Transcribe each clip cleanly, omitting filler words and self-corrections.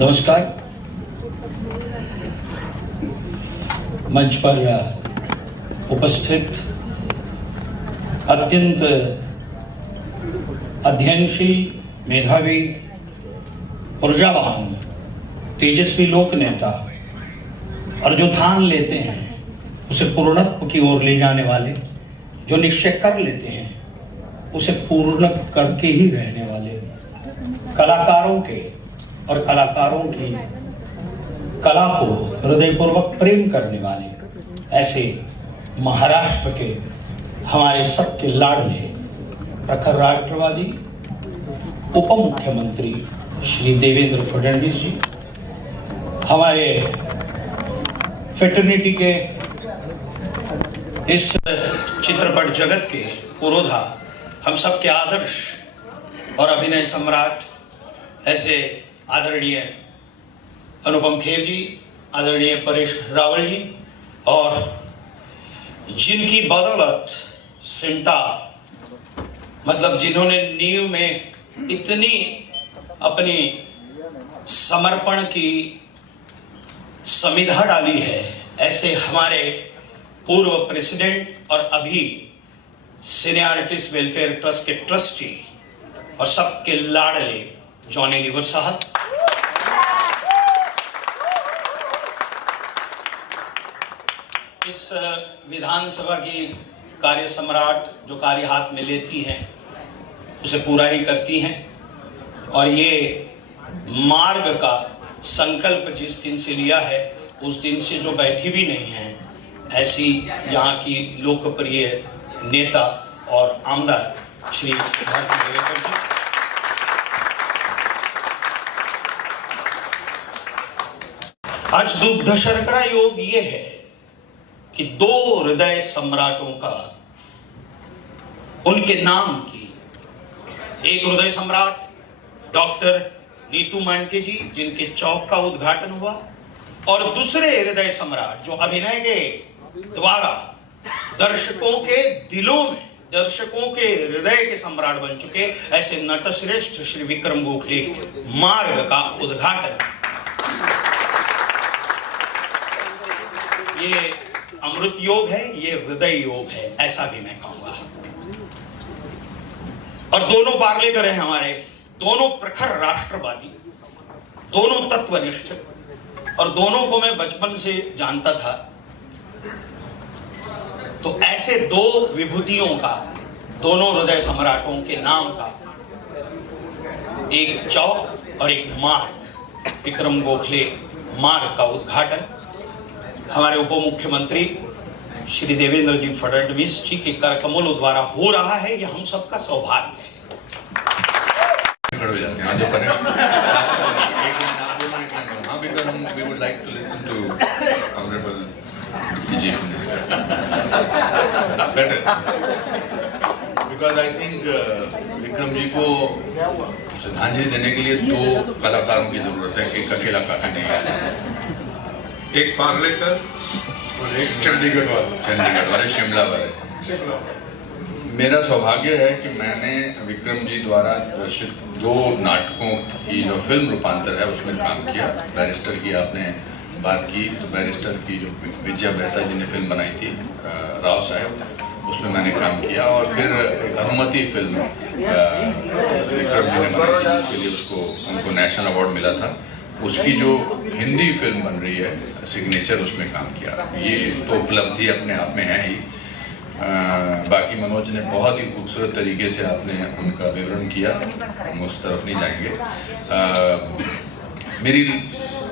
नमस्कार। मंच पर उपस्थित अत्यंत अध्ययनशील, मेधावी, ऊर्जावान, तेजस्वी लोक नेता और जो ठान लेते हैं उसे पूर्णत्व की ओर ले जाने वाले, जो निश्चय कर लेते हैं उसे पूर्ण करके ही रहने वाले, कलाकारों के और कलाकारों की कला को हृदयपूर्वक प्रेम करने वाले, ऐसे महाराष्ट्र के हमारे सबके लाडले प्रखर राष्ट्रवादी उप मुख्यमंत्री श्री देवेंद्र फडणवीस जी, हमारे फेटर्निटी के इस चित्रपट जगत के पुरोधा, हम सबके आदर्श और अभिनय सम्राट, ऐसे आदरणीय अनुपम खेर जी, आदरणीय परेश रावल जी, और जिनकी बदौलत सिमटा, मतलब जिन्होंने नींव में इतनी अपनी समर्पण की समिधा डाली है, ऐसे हमारे पूर्व प्रेसिडेंट और अभी सिने आर्टिस्ट वेलफेयर ट्रस्ट के ट्रस्टी और सबके लाडले जॉनी लीवर साहब, इस विधानसभा की कार्य सम्राट जो कार्य हाथ में लेती हैं उसे पूरा ही करती हैं, और ये मार्ग का संकल्प जिस दिन से लिया है उस दिन से जो बैठी भी नहीं है, ऐसी यहाँ की लोकप्रिय नेता और आमदार श्री भारती देवेकर जी। आज दुग्ध शर्करा योग ये है कि दो हृदय सम्राटों का, उनके नाम की, एक हृदय सम्राट डॉक्टर नीतू मांडके जी, जिनके चौक का उद्घाटन हुआ, और दूसरे हृदय सम्राट जो अभिनय के द्वारा दर्शकों के दिलों में, दर्शकों के हृदय के सम्राट बन चुके, ऐसे नटश्रेष्ठ श्री विक्रम गोखले मार्ग का उद्घाटन। ये अमृत योग है, ये हृदय योग है, ऐसा भी मैं कहूंगा। और दोनों पार्लेकर हैं हमारे, दोनों प्रखर राष्ट्रवादी, दोनों तत्वनिष्ठ, और दोनों को मैं बचपन से जानता था। तो ऐसे दो विभूतियों का, दोनों हृदय सम्राटों के नाम का एक चौक और एक मार्ग, विक्रम गोखले मार्ग का उद्घाटन हमारे उप मुख्यमंत्री श्री देवेंद्र जी फडणवीस जी के कर कमलों द्वारा हो रहा है। यह हम सबका सौभाग्य है। We would like to listen to Honorable DG Minister. Better. Because I think Vikram ji को श्रद्धांजलि देने के लिए दो कलाकारों की जरूरत है, एक अकेला काफी नहीं है। एक पार्लेकर और एक चंडीगढ़ वाले, शिमला वाले। मेरा सौभाग्य है कि मैंने विक्रम जी द्वारा दर्शित दो नाटकों की जो फिल्म रूपांतर है उसमें काम किया। बैरिस्टर की आपने बात की, तो बैरिस्टर की जो विजया मेहता जी ने फिल्म बनाई थी राव साहब, उसमें मैंने काम किया। और फिर एक अनुमति फिल्म विक्रम जी ने बनाई थी, जिसके लिए उनको नेशनल अवार्ड मिला था। उसकी जो हिंदी फिल्म बन रही है सिग्नेचर, उसमें काम किया। ये तो उपलब्धि अपने आप में है ही। बाकी मनोज ने बहुत ही खूबसूरत तरीके से आपने उनका विवरण किया, हम उस तरफ नहीं जाएंगे। मेरी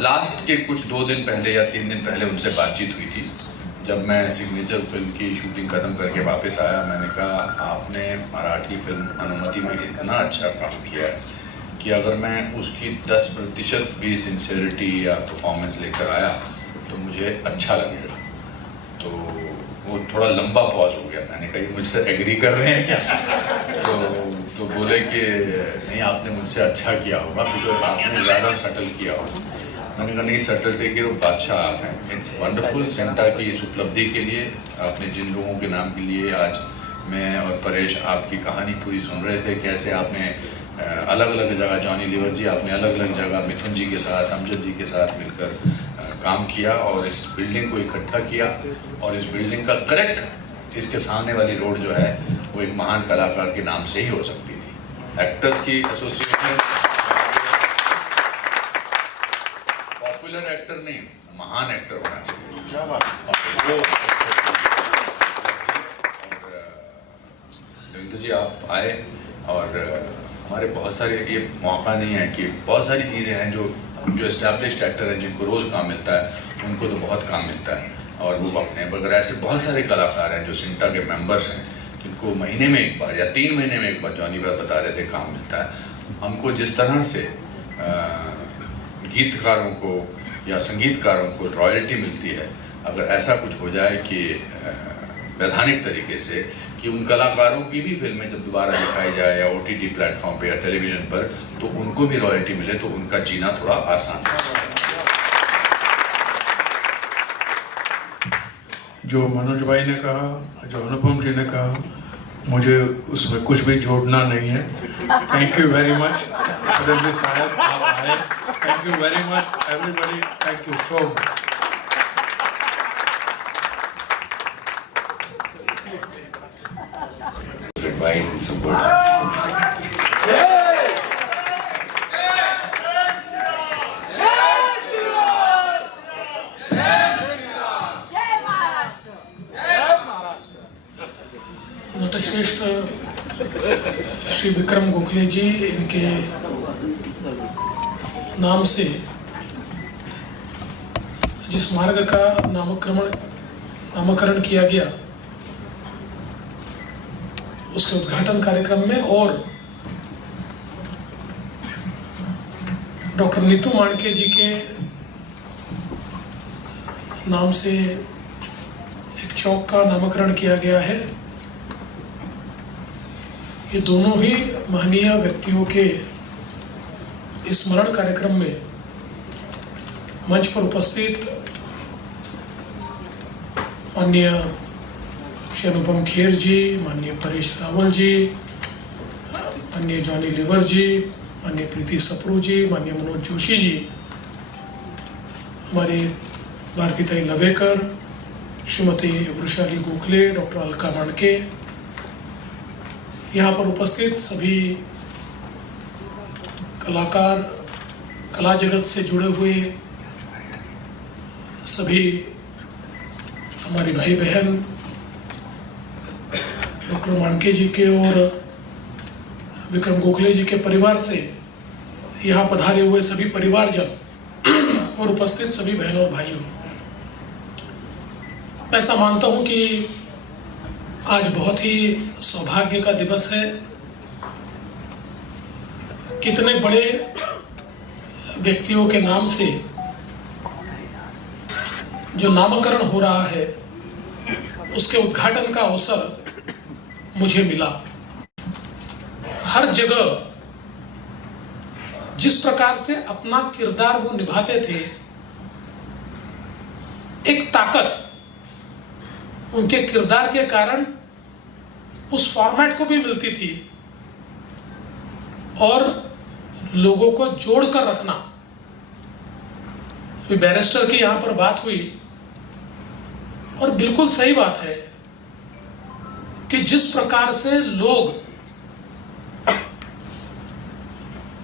लास्ट के कुछ 2 दिन पहले या 3 दिन पहले उनसे बातचीत हुई थी। जब मैं सिग्नेचर फिल्म की शूटिंग खत्म करके वापस आया, मैंने कहा आपने मराठी फिल्म अनुमति में इतना अच्छा काम किया है कि अगर मैं उसकी 10% भी सिंसेरिटी या परफॉर्मेंस लेकर आया तो मुझे अच्छा लगेगा। तो वो थोड़ा लंबा पॉज हो गया। मैंने कहा मुझसे एग्री कर रहे हैं क्या? तो बोले कि नहीं, आपने मुझसे अच्छा किया होगा बिकॉज आपने ज़्यादा सटल किया होगा। मैंने कहा नहीं, सटलते के बादशाह आप हैं। It's wonderful. सेंटा की इस उपलब्धि के लिए, आपने जिन लोगों के नाम के लिए आज मैं और परेश आपकी कहानी पूरी सुन रहे थे, कैसे आपने अलग अलग जगह जॉनी लीवर जी, आपने अलग अलग जगह मिथुन जी के साथ, अमजद जी के साथ मिलकर काम किया और इस बिल्डिंग को इकट्ठा किया। और इस बिल्डिंग का करेक्ट इसके सामने वाली रोड जो है वो एक महान कलाकार के नाम से ही हो सकती थी। एक्टर्स की एसोसिएशन, पॉपुलर एक्टर नहीं, महान एक्टर होना चाहिए। देवेंद्र जी आप आए और हमारे बहुत सारे, ये मौका नहीं है कि बहुत सारी चीज़ें हैं जो एस्टैब्लिश्ड एक्टर हैं जिनको रोज़ काम मिलता है, उनको तो बहुत काम मिलता है और वो अपने, मगर ऐसे बहुत सारे कलाकार हैं जो सिंटा के मेंबर्स हैं जिनको महीने में एक बार या 3 महीने में एक बार, जॉनी भाई बता रहे थे, काम मिलता है। हमको जिस तरह से गीतकारों को या संगीतकारों को रॉयल्टी मिलती है, अगर ऐसा कुछ हो जाए कि वैधानिक तरीके से कि उन कलाकारों की भी फिल्में जब दोबारा दिखाई जाए या OTT प्लेटफॉर्म पे या टेलीविज़न पर, तो उनको भी रॉयल्टी मिले तो उनका जीना थोड़ा आसान हो। जो मनोज भाई ने कहा, जो अनुपम जी ने कहा, मुझे उसमें कुछ भी जोड़ना नहीं है। थैंक यू वेरी मच साहब, आप आए। Thank you very much everybody, thank you so much. Advice and support. नटश्रेष्ठ श्री विक्रम गोखले जी, इनके नाम से जिस मार्ग का नामकरण किया गया, उसके उद्घाटन कार्यक्रम में और डॉक्टर नीतू माणके जी के नाम से एक चौक का नामकरण किया गया है। ये दोनों ही महनीय व्यक्तियों के स्मरण कार्यक्रम में मंच पर उपस्थित माननीय श्री अनुपम खेर जी, माननीय परेश रावल जी, माननीय जॉनी लीवर जी, माननीय प्रीति सप्रू जी, माननीय मनोज जोशी जी, हमारे भारतीताई लवेकर, श्रीमती वृषाली गोखले, डॉक्टर अलका माणके, यहाँ पर उपस्थित सभी कलाकार, कला जगत से जुड़े हुए सभी हमारे भाई बहन, डॉक्टर माणके जी के और विक्रम गोखले जी के परिवार से यहाँ पधारे हुए सभी परिवारजन और उपस्थित सभी बहनों और भाइयों, मैं ऐसा मानता हूँ कि आज बहुत ही सौभाग्य का दिवस है। कितने बड़े व्यक्तियों के नाम से जो नामकरण हो रहा है, उसके उद्घाटन का अवसर मुझे मिला। हर जगह जिस प्रकार से अपना किरदार वो निभाते थे, एक ताकत उनके किरदार के कारण उस फॉर्मेट को भी मिलती थी और लोगों को जोड़कर रखना। बैरिस्टर की यहां पर बात हुई और बिल्कुल सही बात है कि जिस प्रकार से लोग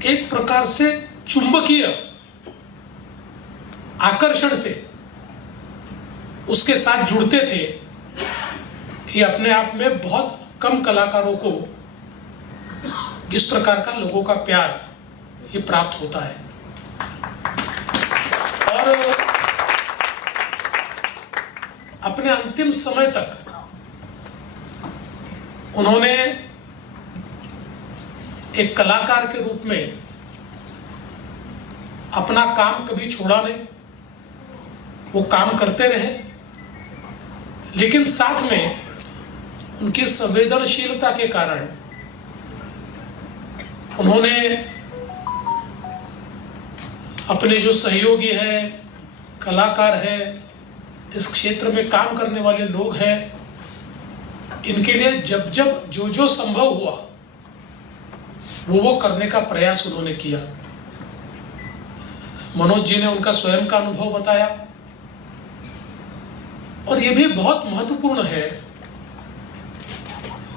एक प्रकार से चुंबकीय आकर्षण से उसके साथ जुड़ते थे, ये अपने आप में बहुत कम कलाकारों को इस प्रकार का लोगों का प्यार ये प्राप्त होता है। और अपने अंतिम समय तक उन्होंने एक कलाकार के रूप में अपना काम कभी छोड़ा नहीं, वो काम करते रहे, लेकिन साथ में उनकी संवेदनशीलता के कारण उन्होंने अपने जो सहयोगी हैं, कलाकार हैं, इस क्षेत्र में काम करने वाले लोग हैं, इनके लिए जब जब जो संभव हुआ वो करने का प्रयास उन्होंने किया। मनोज जी ने उनका स्वयं का अनुभव बताया। और ये भी बहुत महत्वपूर्ण है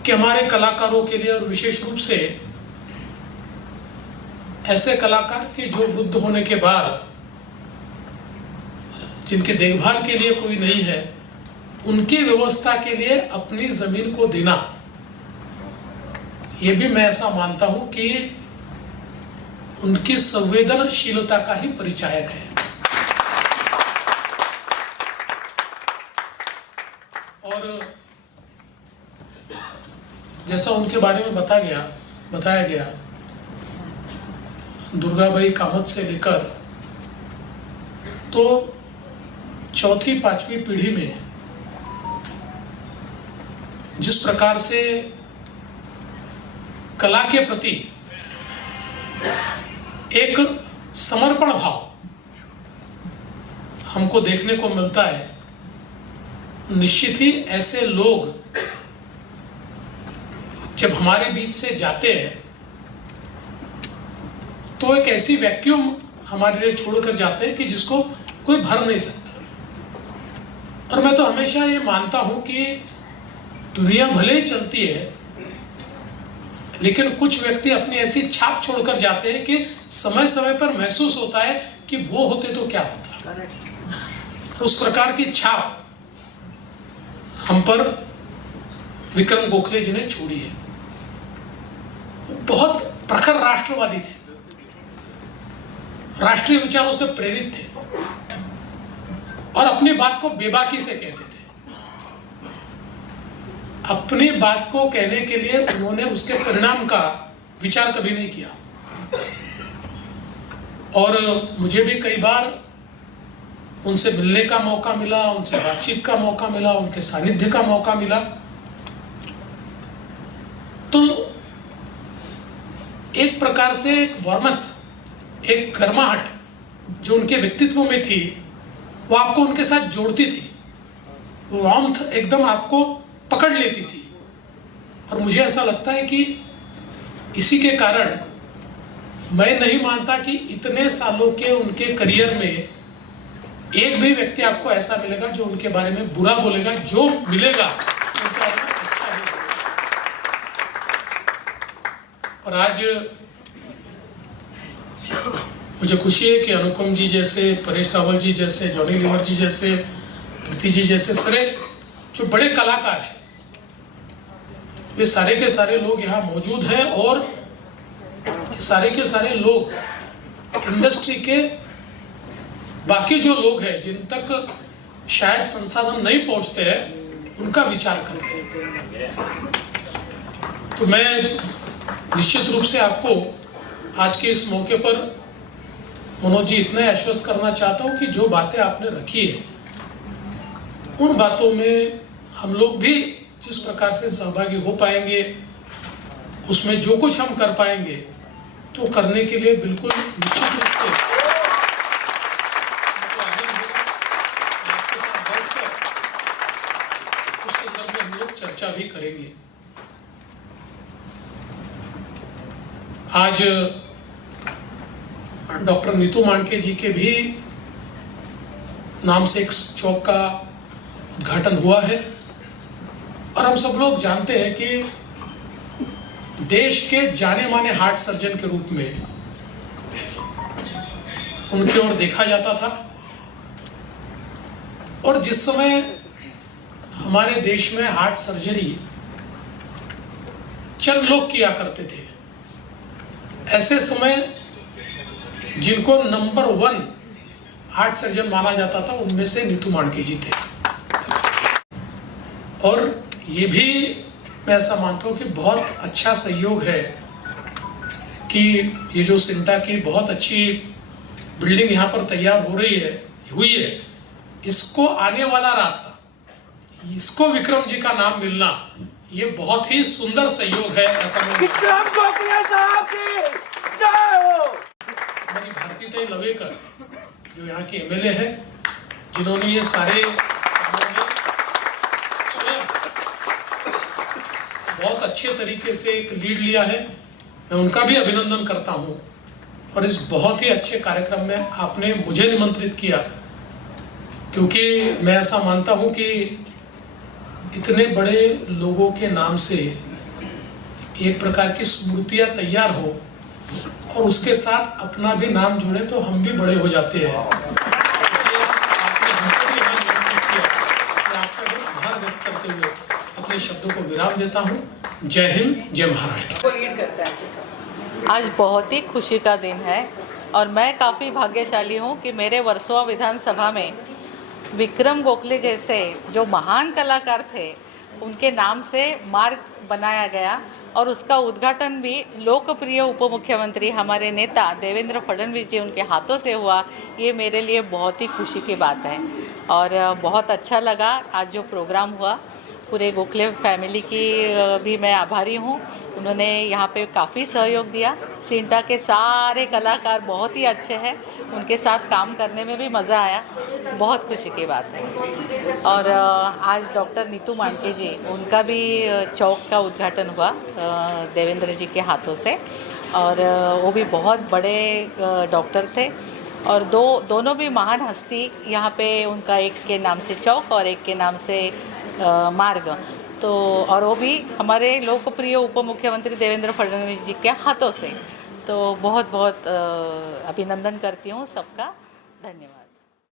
कि हमारे कलाकारों के लिए, और विशेष रूप से ऐसे कलाकार के जो वृद्ध होने के बाद जिनके देखभाल के लिए कोई नहीं है, उनकी व्यवस्था के लिए अपनी जमीन को देना, ये भी मैं ऐसा मानता हूं कि उनकी संवेदनशीलता का ही परिचायक है। और जैसा उनके बारे में बताया गया, दुर्गाबाई कामत से लेकर तो चौथी पांचवी पीढ़ी में जिस प्रकार से कला के प्रति एक समर्पण भाव हमको देखने को मिलता है, निश्चित ही ऐसे लोग जब हमारे बीच से जाते हैं तो एक ऐसी वैक्यूम हमारे लिए छोड़कर जाते हैं कि जिसको कोई भर नहीं सकता। और मैं तो हमेशा ये मानता हूं कि दुनिया भले ही चलती है, लेकिन कुछ व्यक्ति अपनी ऐसी छाप छोड़कर जाते हैं कि समय समय पर महसूस होता है कि वो होते तो क्या होता। उस प्रकार की छाप हम पर विक्रम गोखले जी ने छोड़ी है। बहुत प्रखर राष्ट्रवादी थे, राष्ट्रीय विचारों से प्रेरित थे और अपनी बात को बेबाकी से कहते थे। अपनी बात को कहने के लिए उन्होंने उसके परिणाम का विचार कभी नहीं किया। और मुझे भी कई बार उनसे मिलने का मौका मिला, उनसे बातचीत का मौका मिला, उनके सानिध्य का मौका मिला। तो एक प्रकार से एक वर्मत, एक गर्माहट जो उनके व्यक्तित्व में थी, वो आपको उनके साथ जोड़ती थी। वो वार्मथ एकदम आपको पकड़ लेती थी। और मुझे ऐसा लगता है कि इसी के कारण मैं नहीं मानता कि इतने सालों के उनके करियर में एक भी व्यक्ति आपको ऐसा मिलेगा जो उनके बारे में बुरा बोलेगा। जो मिलेगा उनके बारे में अच्छा ही बोलेगा। और आज मुझे खुशी है कि अनुपम जी जैसे, परेश रावल जी जैसे, जॉनी लीवर जी जैसे, कृति जी जैसे सारे जो बड़े कलाकार हैं, वे सारे के सारे लोग यहाँ मौजूद हैं। और सारे के सारे लोग इंडस्ट्री के बाकी जो लोग हैं जिन तक शायद संसाधन नहीं पहुंचते हैं, उनका विचार कर रहे हैं। तो मैं निश्चित रूप से आपको आज के इस मौके पर मनोज जी इतना आश्वस्त करना चाहता हूं कि जो बातें आपने रखी है, उन बातों में हम लोग भी जिस प्रकार से सहभागी हो पाएंगे, उसमें जो कुछ हम कर पाएंगे तो करने के लिए बिल्कुल निश्चित रूप से उस संदर्भ में हम लोग चर्चा भी करेंगे। आज डॉक्टर नीतू मांडके जी के भी नाम से एक चौक का उद्घाटन हुआ है। और हम सब लोग जानते हैं कि देश के जाने माने हार्ट सर्जन के रूप में उनकी ओर देखा जाता था। और जिस समय हमारे देश में हार्ट सर्जरी चंद लोग किया करते थे, ऐसे समय जिनको नंबर 1 हार्ट सर्जन माना जाता था, उनमें से नीतू मांडके जी थे। और ये भी मैं ऐसा मानता हूँ कि बहुत अच्छा सहयोग है कि ये जो सिंटा की बहुत अच्छी बिल्डिंग यहाँ पर तैयार हुई है, इसको आने वाला रास्ता, इसको विक्रम जी का नाम मिलना, ये बहुत ही सुंदर सहयोग है। ऐसा विक्रम गोखले साहब की जय हो। हमारी भारती लवेकर जो यहाँ के एमएलए है, जिन्होंने ये सारे बहुत अच्छे तरीके से एक लीड लिया है। मैं उनका भी अभिनंदन करता हूँ। और इस बहुत ही अच्छे कार्यक्रम में आपने मुझे निमंत्रित किया, क्योंकि मैं ऐसा मानता हूँ कि इतने बड़े लोगों के नाम से एक प्रकार की स्मृतियाँ तैयार हो और उसके साथ अपना भी नाम जुड़े तो हम भी बड़े हो जाते हैं। इसलिए आपने हमको भी यहाँ निमंत्रित किया। मैं आपका भी आभार व्यक्त करते हुए अपने शब्दों को विराम देता हूँ। जय हिंद, जय महाराष्ट्र। आज बहुत ही खुशी का दिन है और मैं काफ़ी भाग्यशाली हूँ कि मेरे वर्सोवा विधानसभा में विक्रम गोखले जैसे जो महान कलाकार थे उनके नाम से मार्ग बनाया गया और उसका उद्घाटन भी लोकप्रिय उप मुख्यमंत्री हमारे नेता देवेंद्र फडणवीस जी उनके हाथों से हुआ। ये मेरे लिए बहुत ही खुशी की बात है और बहुत अच्छा लगा आज जो प्रोग्राम हुआ। पूरे गोखले फैमिली की भी मैं आभारी हूँ। उन्होंने यहाँ पे काफ़ी सहयोग दिया। सिंटा के सारे कलाकार बहुत ही अच्छे हैं, उनके साथ काम करने में भी मज़ा आया। बहुत खुशी की बात है। और आज डॉक्टर नीतू मांडके जी, उनका भी चौक का उद्घाटन हुआ देवेंद्र जी के हाथों से और वो भी बहुत बड़े डॉक्टर थे और दोनों भी महान हस्ती यहाँ पे, उनका एक के नाम से चौक और एक के नाम से मार्ग, तो और वो भी हमारे लोकप्रिय उप मुख्यमंत्री देवेंद्र फडणवीस जी के हाथों से। तो बहुत बहुत अभिनंदन करती हूँ सबका। धन्यवाद।